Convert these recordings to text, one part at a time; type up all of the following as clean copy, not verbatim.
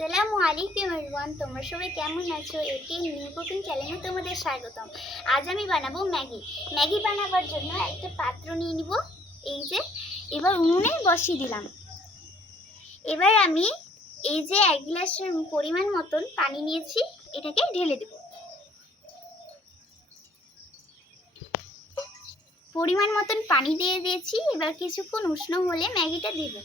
আসসালামু আলাইকুম এভরিওয়ান, তোমরা সবাই কেমন আছো? এটি নিউ কুকিং চ্যানেলে তোমাদের স্বাগতম। আজ আমি বানাবো ম্যাগি বানাবার জন্য একটা পাত্র নিয়ে নিব। এই যে এবার উনুনে বসিয়ে দিলাম। এবার আমি এই যে 1 গ্লাসের পরিমাণ মতন পানি নিয়েছি, এটাকে ঢেলে দেব। পরিমাণ মতন পানি দিয়ে দিয়েছি। এবার কিছুক্ষণ উষ্ণ হলে ম্যাগিটা দেব।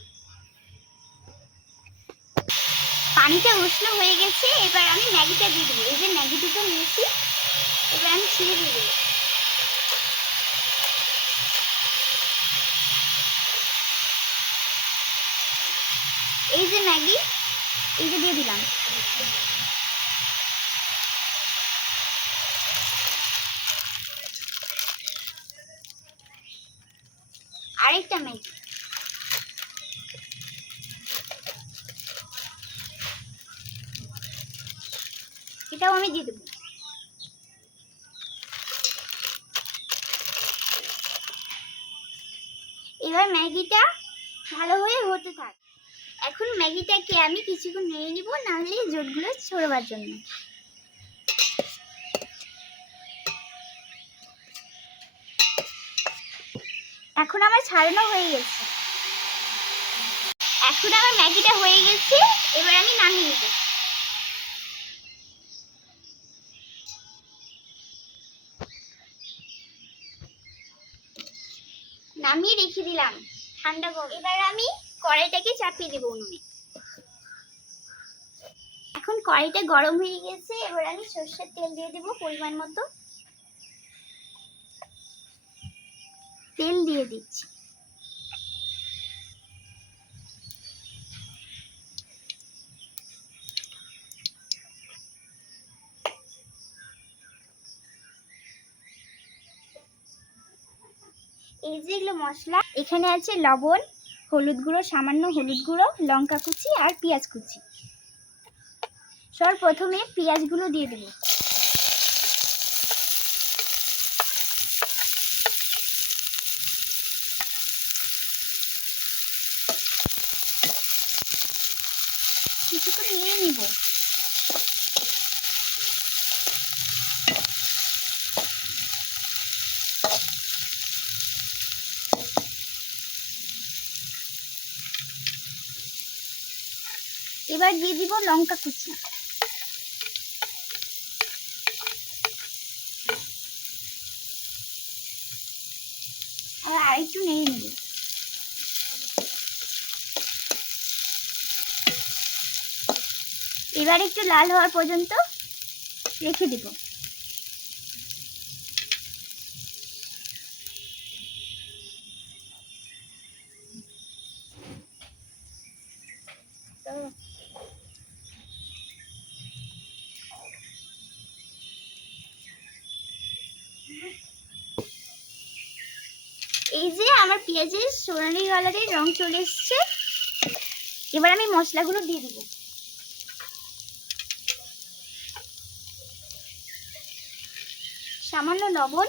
পানিটা উষ্ণ হয়ে গেছে, এবার আমি ম্যাগিটা দিয়ে দেবো। এই যে ম্যাগি দুটো নিয়েছি, এবার আমি ছিঁড়ে দিয়ে দেবো। এই যে ম্যাগি, এই যে দিয়ে দিলাম। আরেকটা ম্যাগি, এটাও আমি দিয়ে দেবো। এবার ম্যাগিটা ভালো হয়ে হতে থাক। এখন ম্যাগিটাকে আমি কিছুক্ষণ নেড়ে নিব, নাহলে জোটগুলো ছড়াবার জন্য। এখন আমার ছাড়ানো হয়ে গেছে। এখন আমার ম্যাগিটা হয়ে গেছে, এবার আমি নামিয়ে নেব। নামিয়ে রেখে দিলাম ঠান্ডা করে। এবার আমি কড়াইটাকে চাপিয়ে দেবো উনুনে। এখন কড়াইটা গরম হয়ে গেছে, এবার আমি সরষের তেল দিয়ে দেবো পরিমাণ মতো। তেল দিয়ে দিচ্ছি। এই যে এগুলো মশলা, এখানে আছে লবণ, হলুদ গুঁড়ো, সামান্য হলুদ গুঁড়ো, লঙ্কা কুচি আর পেঁয়াজ কুচি। প্রথমে পেঁয়াজগুলো দিয়ে দেবো। কিছুক্ষণ নেড়ে নিব। এবার দিয়ে দিব লঙ্কা কুচি। আর আরেকটু নেড়ে নিব। এবার একটু লাল হওয়ার পর্যন্ত রেখে দেব। এই যে আমার পেঁয়াজের সোনালি কালারের রং চলে এসছে। এবার আমি মশলাগুলো দিয়ে দিব। সামান্য লবণ,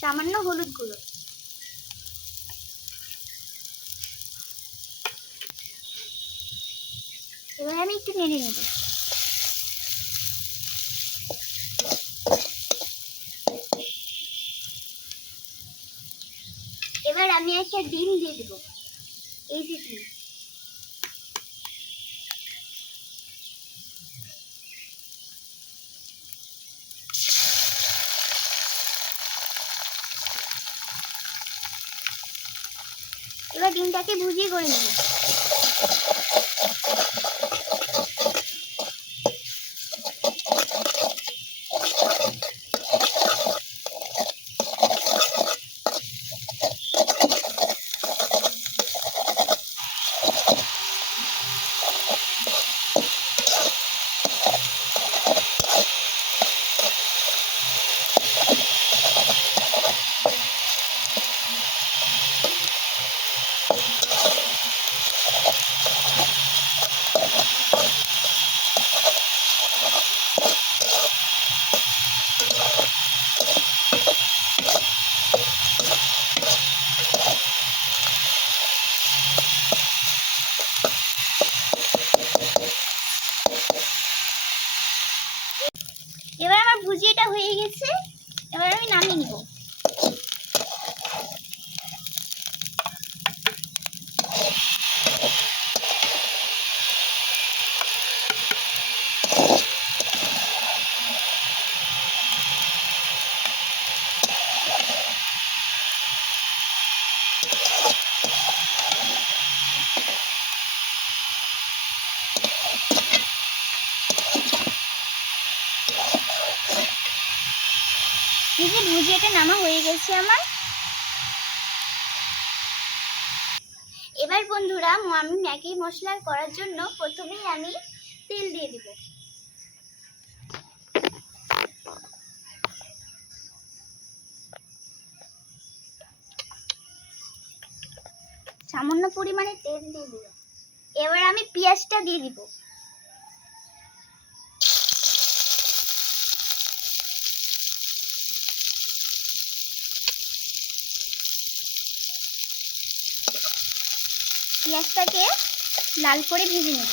সামান্য হলুদ গুঁড়ো, এবার আমি একটু নেড়ে নেব। এবার আমি একটা ডিম দিয়ে দেব। এই যে ডিম, এবার ডিমটাকে ভুজিয়ে করে নেব। হয়ে গেছে, এবার আমি নামিয়ে নিব। এই যে ভুজিয়াটা নামা হয়ে গেছে আমার। এবার বন্ধুরা আমি ম্যাগি মশলা করার জন্য প্রথমেই আমি তেল দিয়ে দিব। সামান্য পরিমাণে তেল দিয়ে দিব। এবার আমি পেঁয়াজটা দিয়ে দিব। পেঁয়াজটাকে লাল করে ভেজে নেব।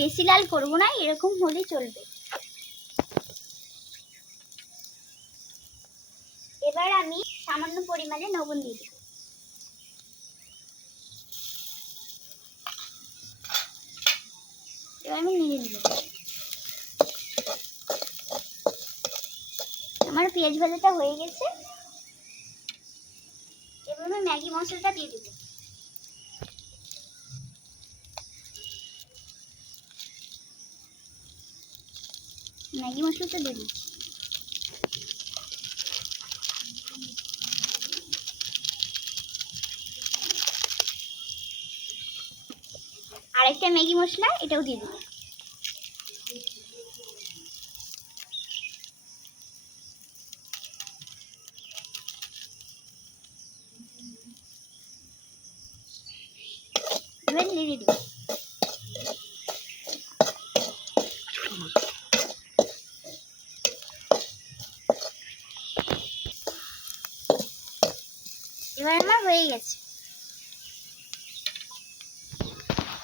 বেশি লাল করব না, এরকম হলেই চলবে। এবার আমি সামান্য পরিমাণে লবণ দিয়ে দেব। এবার আমি নিয়ে নেব। আমার পেঁয়াজ ভাজাটা হয়ে গেছে। এবার আমি ম্যাগি মশলাটা দিয়ে দেব। ম্যাগি মশলাটা দিয়ে দেব। আরেকটা ম্যাগি মশলা, এটাও দিয়ে দেব। এবার নেড়ে দেব। এবার আমার হয়ে গেছে।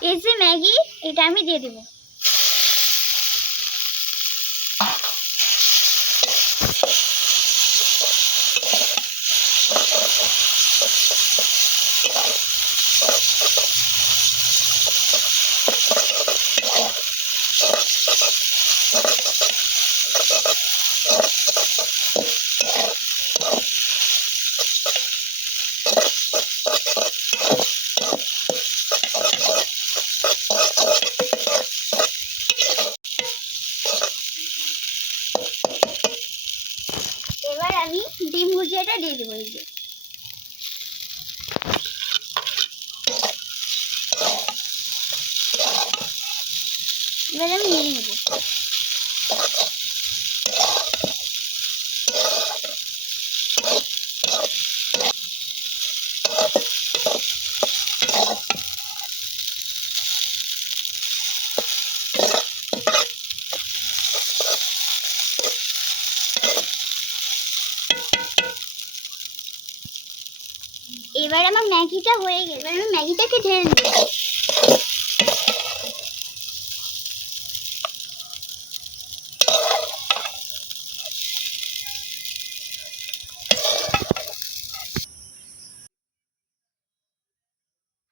এই যে ম্যাগি, এটা আমি দিয়ে দেব। এবার আমি ডিম ভুজিয়াটা দিয়ে দেবো। এই যে এবার আমি নিয়ে নেব। এবার আমার ম্যাগিটা হয়ে গেছে। এবার আমি ম্যাগিটাকে ঢেলে নেব।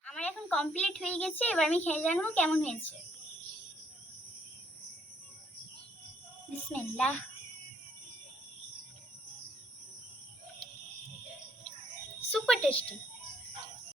আমার এখন কমপ্লিট হয়ে গেছে। এবার আমি খেয়ে জানবো কেমন হয়েছে। বিসমিল্লাহ। Super tasty.